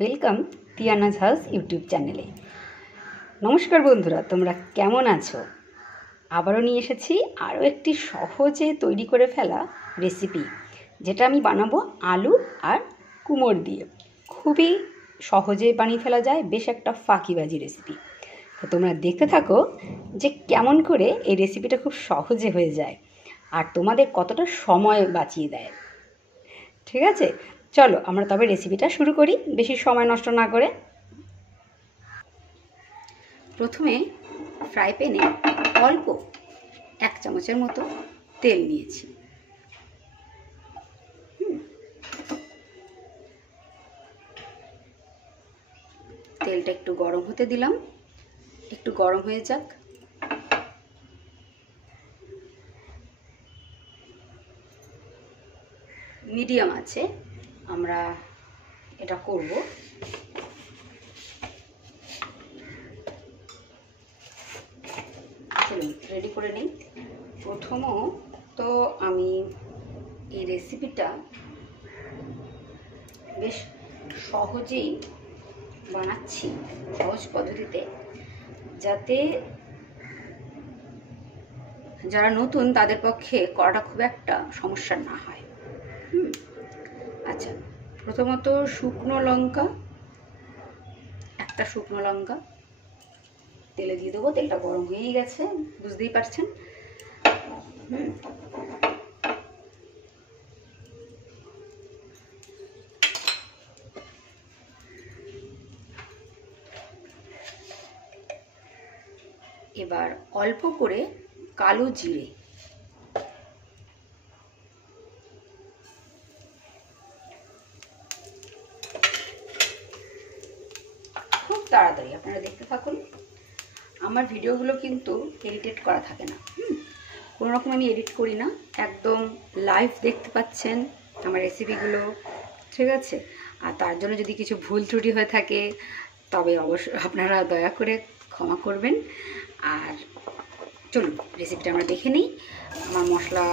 Welcome তিয়ানাজ house YouTube চ্যানেলে। নমস্কার বন্ধুরা, তোমরা কেমন আছো? আবারও নিয়ে এসেছি আরও একটি সহজে তৈরি করে ফেলা রেসিপি, যেটা আমি বানাবো আলু আর কুমড় দিয়ে। খুবই সহজে বানিয়ে ফেলা যায়, বেশ একটা ফাঁকিবাজি রেসিপি। তো তোমরা দেখতে থাকো যে কেমন করে এই রেসিপিটা খুব সহজে হয়ে যায় আর তোমাদের কতটা সময় বাঁচিয়ে দেয়। ঠিক আছে, চলো আমরা তবে রেসিপিটা শুরু করি বেশি সময় নষ্ট না করে। প্রথমে ফ্রাই প্যানে অল্প 1 চামচের মতো তেল নিয়েছি। তেলটা একটু গরম হতে দিলাম, একটু গরম হয়ে যাক। মিডিয়াম আছে আমরা এটা করব। চলুন রেডি করে নিই। প্রথমত আমি এই রেসিপিটা বেশ সহজেই বানাচ্ছি, সহজ পদ্ধতিতে, যাতে যারা নতুন তাদের পক্ষে করাটা খুব একটা সমস্যা না হয়। আচ্ছা, প্রথমত শুকনো লঙ্কা, একটা শুকনো লঙ্কা তেলে দিয়ে দেবো। তেলটা গরম হয়েই গেছে, বুঝতেই পারছেন। এবার অল্প করে কালো জিরে, খুব তাড়াতাড়ি আপনারা দেখতে থাকুন। আমার ভিডিওগুলো কিন্তু এডিটেড করা থাকে না, কোনো রকম আমি এডিট করি না, একদম লাইভ দেখতে পাচ্ছেন আমার রেসিপিগুলো। ঠিক আছে, আর তার জন্য যদি কিছু ভুল ত্রুটি হয়ে থাকে তবে অবশ্যই আপনারা দয়া করে ক্ষমা করবেন। আর চলুন রেসিপিটা আমরা দেখে নিই। আমার মশলা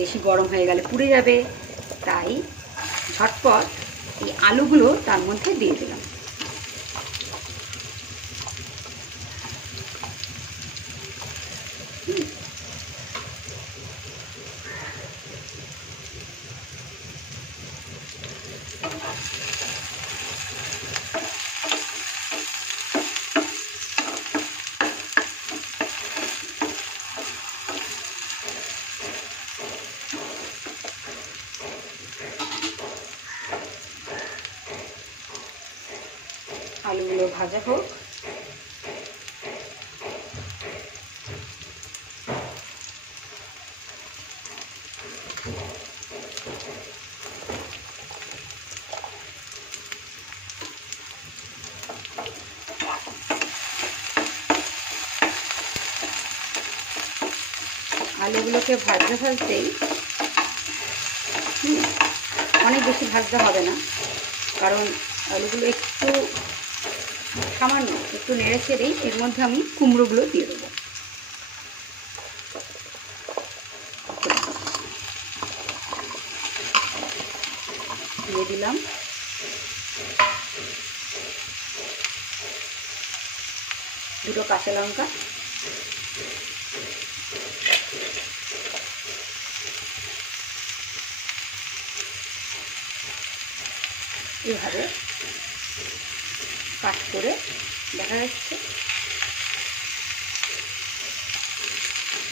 বেশি গরম হয়ে গেলে পুড়ে যাবে, তাই ঝটপট এই আলুগুলো তার মধ্যে দিয়ে দিলাম। আলুগুলো ভাজা হোক। আলুগুলোকে ভাজতে ভাজতেই, অনেক বেশি ভাজতে হবে না, কারণ আলুগুলো একটু সামান্য একটু নেড়ে ছেড়েই এর মধ্যে আমি কুমড়োগুলো দিয়ে দেবো। দিয়ে দিলাম দুটো কাঁচা লঙ্কা, এভাবে কাট করে দেখা যাচ্ছে।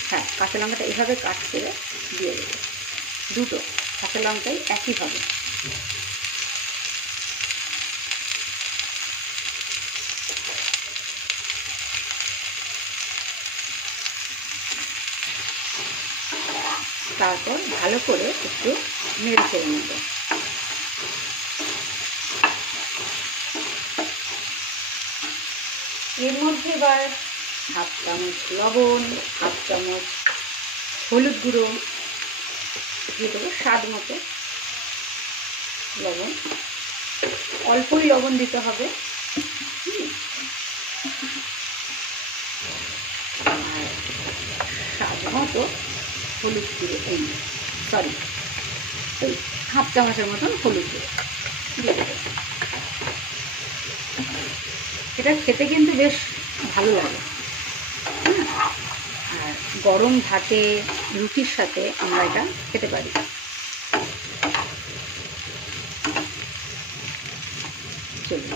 হ্যাঁ, কাঁচা লঙ্কাটা এভাবে কাট করে দিয়ে দেবো। দুটো কাঁচা লঙ্কাই একইভাবে। তারপর ভালো করে একটু নেড়ে চেড়ে নেব। এর মধ্যে এবার 1/2 চামচ লবণ, 1/2 চামচ হলুদ গুঁড়ো দিয়ে দেবো, স্বাদ মতো লবণ। অল্পই লবণ দিতে হবে। আর স্বাদ মতো হলুদ গুঁড়ো, ওই 1/2 চামচের মতন হলুদ গুঁড়ো দিয়ে দেবো। এটা খেতে কিন্তু বেশ ভালো লাগে। আর গরম ভাতে রুটির সাথে আমরা এটা খেতে পারি। চলুন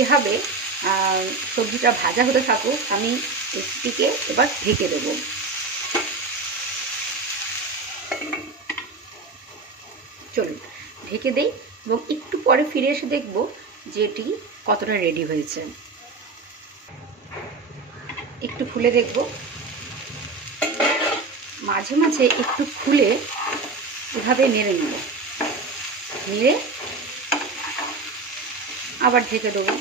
এভাবে সবজিটা ভাজা হতে থাকুক, আমি এটিকে এবার ঢেকে দেব। চলুন ঢেকে দেই এবং একটু পরে ফিরে এসে দেখব যে এটি কতটা রেডি হয়েছে। একটু খুলে দেখব, মাঝে মাঝে একটু খুলে এভাবে নেড়ে নেব, নেড়ে আবার ঢেকে দেবো।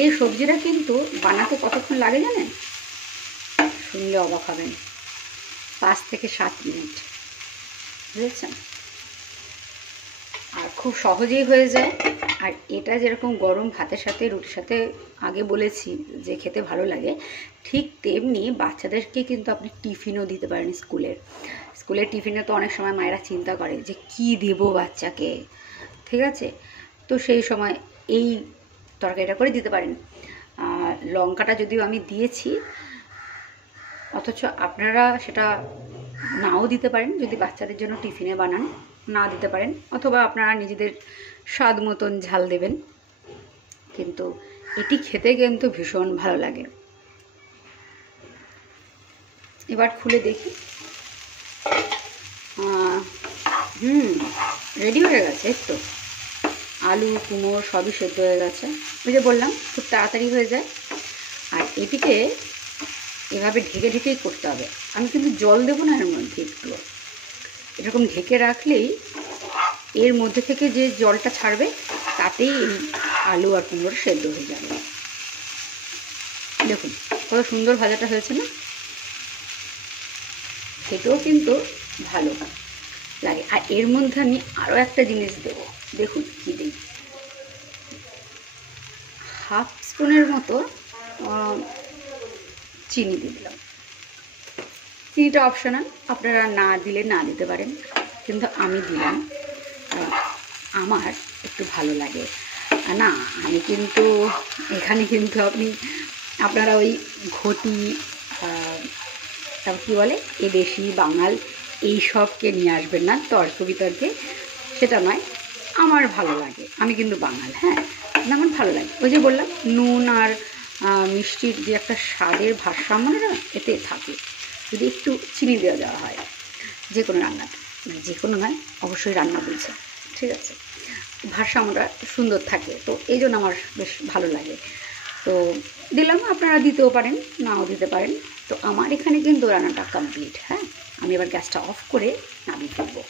এই সবজিটা কিন্তু বানাতে কতক্ষণ লাগে জানেন? শুনলে অবাক হবেন, 5 থেকে 7 মিনিট, বুঝেছেন? আর খুব সহজেই হয়ে যায়। আর এটা যেরকম গরম ভাতের সাথে রুটির সাথে আগে বলেছি যে খেতে ভালো লাগে, ঠিক তেমনি বাচ্চাদেরকে কিন্তু আপনি টিফিনও দিতে পারেন। স্কুলের টিফিনে তো অনেক সময় মায়েরা চিন্তা করে যে কি দেব বাচ্চাকে, ঠিক আছে? তো সেই সময় এই তরকারিটা করে দিতে পারেন। লঙ্কাটা যদিও আমি দিয়েছি, অথচ আপনারা সেটা নাও দিতে পারেন যদি বাচ্চাদের জন্য টিফিনে বানান, না দিতে পারেন, অথবা আপনারা নিজেদের স্বাদ মতন ঝাল দেবেন। কিন্তু এটি খেতে কিন্তু ভীষণ ভালো লাগে। এবার খুলে দেখি, রেডি হয়ে গেছে। তো আলু কুমড়ো সবই সেদ্ধ হয়ে গেছে, ওই যে বললাম খুব তাড়াতাড়ি হয়ে যায়। আর এটিকে এভাবে ঢেকে ঢেকেই করতে হবে। আমি কিন্তু জল দেবো না এর মধ্যে, একটু এরকম ঢেকে রাখলেই এর মধ্যে থেকে যে জলটা ছাড়বে তাতেই এই আলু আর কুমড়ো সেদ্ধ হয়ে যাবে। দেখুন কত সুন্দর ভাজাটা হয়েছে না? খেতেও কিন্তু ভালো লাগে। আর এর মধ্যে আমি আরও একটা জিনিস দেবো, দেখুন কী দিই। হাফ স্পুনের মতো চিনি দিয়ে দিলাম। চিনিটা অপশনাল, আপনারা না দিলে না দিতে পারেন, কিন্তু আমি দিলাম, আমার একটু ভালো লাগে না। আমি কিন্তু এখানে কিন্তু আপনারা ওই ঘটি, তারপর কী বলে এদেশি বাঙাল এই সবকে নিয়ে আসবেন না তর্ক বিতর্কে, সেটা নয়। আমার ভালো লাগে, আমি কিন্তু বাঙাল, হ্যাঁ, আমার ভালো লাগে। ওই যে বললাম নুন আর মিষ্টির যে একটা স্বাদের ভারসাম্য না এতে থাকে, যদি একটু চিনি দেওয়া হয় যে কোনো রান্নাতে, মানে যে কোনো নয়, অবশ্যই রান্না বলছে, ঠিক আছে, ভারসাম্যটা সুন্দর থাকে। তো এই জন্য আমার বেশ ভালো লাগে, তো দিলাম। আপনারা দিতেও পারেন, নাও দিতে পারেন। তো আমার এখানে কিন্তু রান্নাটা কমপ্লিট। হ্যাঁ, আমি এবার গ্যাসটা অফ করে নামিয়ে ফেলবো।